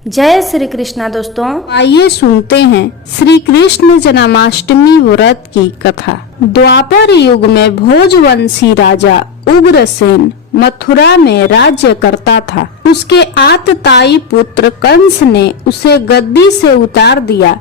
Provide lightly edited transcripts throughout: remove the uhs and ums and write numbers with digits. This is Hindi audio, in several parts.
जय श्री कृष्णा दोस्तों, आइए सुनते हैं श्री कृष्ण जन्माष्टमी व्रत की कथा। द्वापर युग में भोजवंशी राजा उग्रसेन मथुरा में राज्य करता था। उसके आतताई पुत्र कंस ने उसे गद्दी से उतार दिया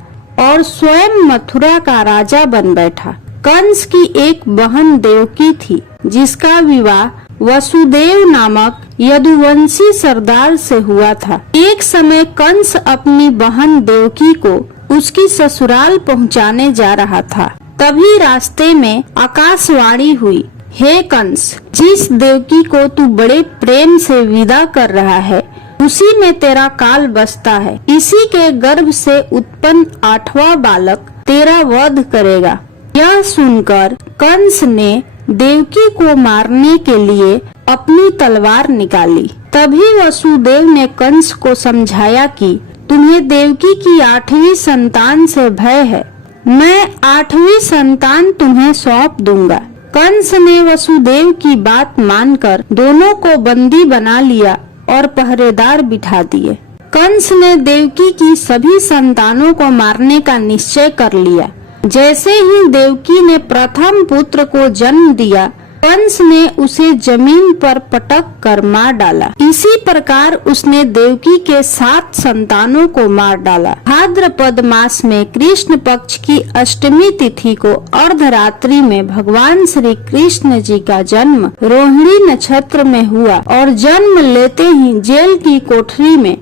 और स्वयं मथुरा का राजा बन बैठा। कंस की एक बहन देवकी थी, जिसका विवाह वसुदेव नामक यदुवंशी सरदार से हुआ था। एक समय कंस अपनी बहन देवकी को उसकी ससुराल पहुंचाने जा रहा था। तभी रास्ते में आकाशवाणी हुई, हे कंस, जिस देवकी को तू बड़े प्रेम से विदा कर रहा है, उसी में तेरा काल बसता है। इसी के गर्भ से उत्पन्न 8वां बालक तेरा वध करेगा। यह सुनकर कंस ने देवकी को मारने के लिए अपनी तलवार निकाली। तभी वसुदेव ने कंस को समझाया कि तुम्हें देवकी की 8वीं संतान से भय है, मैं 8वीं संतान तुम्हें सौंप दूंगा। कंस ने वसुदेव की बात मानकर दोनों को बंदी बना लिया और पहरेदार बिठा दिए। कंस ने देवकी की सभी संतानों को मारने का निश्चय कर लिया। जैसे ही देवकी ने प्रथम पुत्र को जन्म दिया, कंस ने उसे जमीन पर पटक कर मार डाला। इसी प्रकार उसने देवकी के 7 संतानों को मार डाला। भाद्रपद मास में कृष्ण पक्ष की अष्टमी तिथि को अर्धरात्रि में भगवान श्री कृष्ण जी का जन्म रोहिणी नक्षत्र में हुआ और जन्म लेते ही जेल की कोठरी में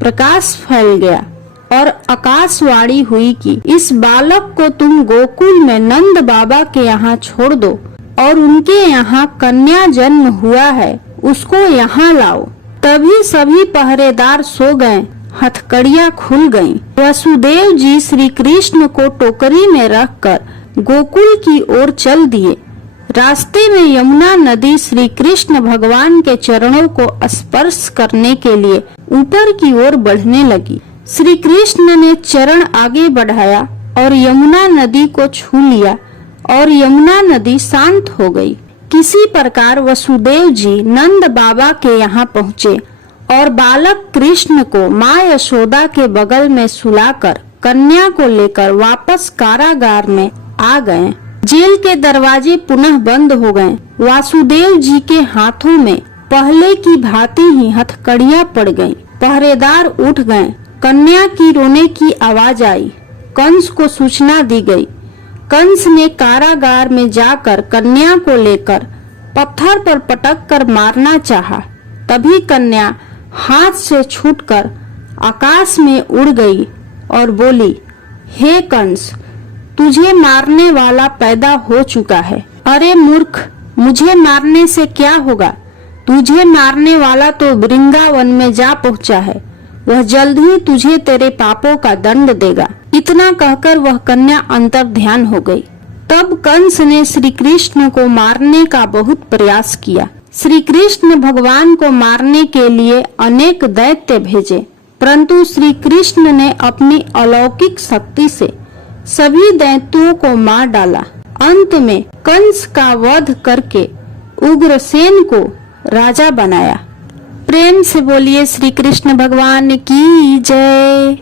प्रकाश फैल गया और आकाशवाणी हुई कि इस बालक को तुम गोकुल में नंद बाबा के यहाँ छोड़ दो और उनके यहाँ कन्या जन्म हुआ है, उसको यहाँ लाओ। तभी सभी पहरेदार सो गए, हथकड़ियाँ खुल गईं। वसुदेव जी श्री कृष्ण को टोकरी में रखकर गोकुल की ओर चल दिए। रास्ते में यमुना नदी श्री कृष्ण भगवान के चरणों को स्पर्श करने के लिए ऊपर की ओर बढ़ने लगी। श्री कृष्ण ने चरण आगे बढ़ाया और यमुना नदी को छू लिया और यमुना नदी शांत हो गई। किसी प्रकार वसुदेव जी नंद बाबा के यहाँ पहुँचे और बालक कृष्ण को माँ यशोदा के बगल में सुलाकर कन्या को लेकर वापस कारागार में आ गए। जेल के दरवाजे पुनः बंद हो गए। वासुदेव जी के हाथों में पहले की भांति ही हथकड़ियाँ पड़ गईं। पहरेदार उठ गए। कन्या की रोने की आवाज आई। कंस को सूचना दी गई। कंस ने कारागार में जाकर कन्या को लेकर पत्थर पर पटक कर मारना चाहा। तभी कन्या हाथ से छूटकर आकाश में उड़ गई और बोली, हे कंस, तुझे मारने वाला पैदा हो चुका है। अरे मूर्ख, मुझे मारने से क्या होगा? तुझे मारने वाला तो वृंदावन में जा पहुंचा है, वह जल्द ही तुझे तेरे पापों का दंड देगा। इतना कहकर वह कन्या अंतर ध्यान हो गई। तब कंस ने श्री कृष्ण को मारने का बहुत प्रयास किया। श्री कृष्ण भगवान को मारने के लिए अनेक दैत्य भेजे, परंतु श्री कृष्ण ने अपनी अलौकिक शक्ति से सभी दैत्यों को मार डाला। अंत में कंस का वध करके उग्रसेन को राजा बनाया। प्रेम से बोलिए श्री कृष्ण भगवान की जय।